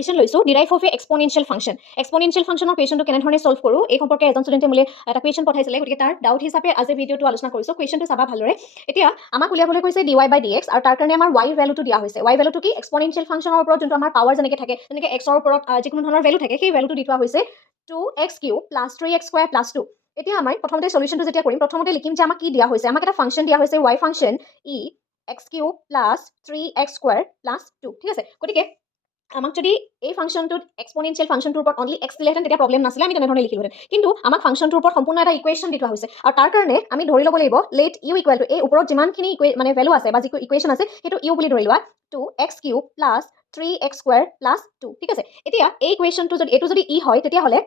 Question লৈছোঁ derive of A এক্সপনেনচিয়েল function. এক্সপনেনচিয়েল ফাংচনৰ কুৱেশ্যনটো কেনেধৰণে solve কৰোঁ এই সম্পৰ্কে এজন ষ্টুডেণ্টে মোলৈ এটা কুৱেশ্যন পঠাইছিলে, গতিকে তাৰ ডাউট হিচাপে আজি ভিডিঅ'টো আলোচনা কৰিছোঁ। কুৱেশ্যনটো চাবা ভালদৰে। এতিয়া আমাক উলিয়াবলৈ কৈছে dy বাই dx আৰু তাৰ কাৰণে আমাৰ y ভেলুটো দিয়া হৈছে। y ভেলুটো কি এক্সপনেনচিয়েল ফাংচনৰ ওপৰত যোনটো আমাৰ পাৱাৰ যেনেকৈ থাকে, যেনেকৈ xৰ ওপৰত যিকোনো ধৰণৰ ভেলু থাকে, সেই ভেলুটো দি থোৱা হৈছে 2x³ + 3x² + 2। এতিয়া আমি প্ৰথমতে সলিউশনটো যেতিয়া কৰিম, প্ৰথমতে লিখিম যে আমাক কি দিয়া হৈছে। আমাক এটা ফাংচন দিয়া হৈছে y ফাংচন ই x³ + 3x² + 2, ঠিক আছে। গতিকে আমাক যদি এই ফাংচনটোত এক্সপনেনচিয়েল ফাংচনটোৰ ওপৰত অনলি x দিলেহেঁতেন তেতিয়া প্ৰব্লেম নাছিলে, আমি তেনেধৰণে লিখিলোহেঁতেন। কিন্তু আমাক ফাংচনটোৰ ওপৰত সম্পূৰ্ণ এটা ইকুৱেশ্যন দি থোৱা হৈছে আৰু তাৰ কাৰণে আমি ধৰি ল'ব লাগিব লেট ইউ ইকুৱেল টু এই ওপৰত যিমানখিনি মানে ভেলু আছে বা যিটো ইকুৱেশ্যন আছে সেইটো ইউ বুলি ধৰি লোৱা 2x³ + 3x² + 2, ঠিক আছে। এতিয়া এই ইকুৱেশ্যনটো যদি এইটো যদি ই হয় তেতিয়াহ'লে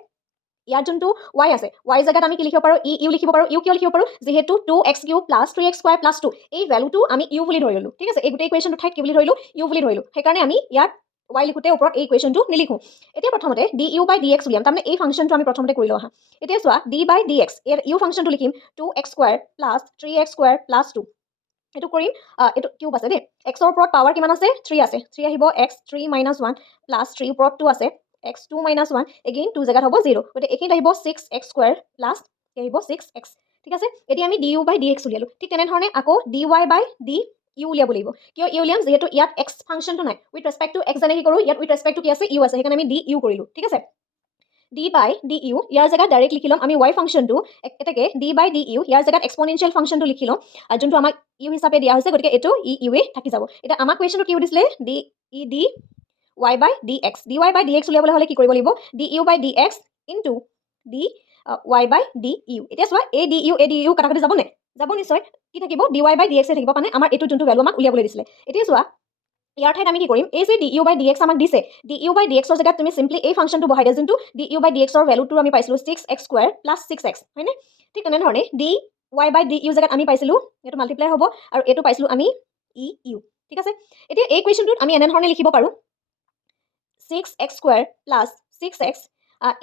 ইয়াত যোনটো y আছে, y জেগাত আমি কি লিখিব পাৰোঁ, ইউ লিখিব পাৰোঁ। ইউ কিয় লিখিব পাৰোঁ, যিহেতু 2x³ + 3x² + 2 এই ভেলুটো আমি ইউ বুলি ধৰি ল'লোঁ, ঠিক আছে। এই গোটেই ইকুৱেশ্যনটো ঠাইত কি বুলি ধৰিলোঁ, ইউ বুলি ধৰিলোঁ। সেইকাৰণে আমি ইয়াত y লিখোঁতে ওপৰত এই ইকুৱেশ্যনটো নিলিখোঁ। এতিয়া প্ৰথমতে du/dx উলিয়াম, তাৰমানে এই ফাংচনটো আমি প্ৰথমতে কৰি লওঁ আহা। এতিয়া চোৱা d/dx, ইয়াত ইউ ফাংচনটো লিখিম 2x² + 3x² + 2। এইটো কৰিম, এইটো কিউব আছে দেই, এক্সৰ ওপৰত পাৱাৰ কিমান আছে, 3 আছে। 3 আহিব x3 - 1 + 3 ওপৰত 2 আছে, x2 - 1 এগেইন 2 জেগাত হ'ব 0, গতিকে এইখিনিত আহিব 6x² + আহিব 6x, ঠিক আছে। এতিয়া আমি du/dx উলিয়ালোঁ। ঠিক তেনেধৰণে আকৌ dy/du উলিয়াব লাগিব। কিয় ইউ উলিয়াম, যিহেতু ইয়াত x ফাংচনটো নাই, উইথ ৰেস্পেক্ট টু x যেনেকৈ কৰোঁ, ইয়াত উইথ ৰেস্পেক্ট টু কি আছে, ইউ আছে, সেইকাৰণে আমি du কৰিলোঁ, ঠিক আছে। d/du ইয়াৰ জেগাত ডাইৰেক্ট লিখি ল'ম আমি y ফাংচনটো, এতেকে d/du ইয়াৰ জেগাত এক্সপনেনচিয়েল ফাংচনটো লিখি ল'ম, যোনটো আমাক ইউ হিচাপে দিয়া হৈছে, গতিকে এইটো ইউৱে থাকি যাব। এতিয়া আমাক কুৱেশ্যনটো কি দিছিলে, dy/dx। dy/dx উলিয়াবলৈ হ'লে কি কৰিব লাগিব, du/dx ইনটু dy/du। এতিয়া চোৱা এই du কাটাকাটি যাব নে, যাব নিশ্চয়। কি থাকিব, dy/dx থাকিব, কাৰণে আমাৰ এইটো যোনটো ভেলু আমাক উলিয়াবলৈ দিছিলে। এতিয়া চোৱা ইয়াৰ ঠাইত আমি কি কৰিম, এই যে du/dx আমাক দিছে, du/dxৰ জেগাত তুমি চিম্পলি এই ফাংচনটো বহাই দিয়া, যোনটো du/dxৰ ভেলুটো আমি পাইছিলোঁ 6x² + 6x, হয়নে। ঠিক তেনেধৰণে dy/du জেগাত আমি পাইছিলোঁ, এইটো মাল্টিপ্লাই হ'ব আৰু এইটো পাইছিলোঁ আমি ইউ, ঠিক আছে। এতিয়া এই কুৱেশ্যনটোত আমি এনেধৰণে লিখিব পাৰোঁ 6x² + 6x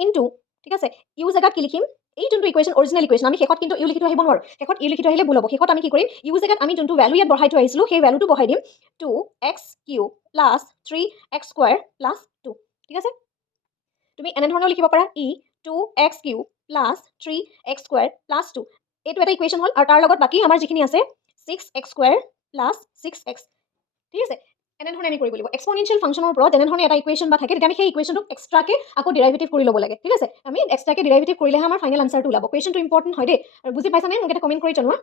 ইনটু, ঠিক আছে, ইউ জেগাত কি লিখিম, এই যোনটো ইকুৱেশ্যন অৰিজিনেল ইকুৱেশ্যন, আমি শেষত কিন্তু ইউ লিখি থৈ আহিব নোৱাৰোঁ। শেষত ইউ লিখি থৈ আহিলে ভুল হ'ব। শেষত আমি কি কৰিম, ইউ জেগাত আমি যোনটো ভেলু ইয়াত বহাই থৈ আহিছিলোঁ সেই ভেলুটো বহাই দিম 2x³ + 3x² + 2, ঠিক আছে। তুমি এনেধৰণেও লিখিব পাৰা 2x³ + 3x² + 2। এইটো এটা ইকুৱেশ্যন হ'ল আৰু তাৰ লগত বাকী আমাৰ যিখিনি আছে 6x² + 6x, ঠিক আছে। এনেধৰণে আমি কৰিব লাগিব। এক্সপনেনচিয়েল ফাংচনৰ ওপৰত যেনেধৰণে এটা ইকুৱেশ্যন বা থাকে, তেতিয়া আমি সেই ইকুৱেশ্যনটোক এক্সট্ৰাকে আকৌ ডিৰাইভেটিভ কৰি ল'ব লাগে, ঠিক আছে। আমি এক্সট্ৰাকে ডিৰাইভেটিভ কৰিলেহে আমাৰ ফাইনেল আনচাৰটো ওলাব। কুৱেশ্যনটো ইম্পৰ্টেণ্ট হয় দেই, আৰু বুজি পাইছানে, মোক এটা কমেণ্ট কৰি জনোৱা।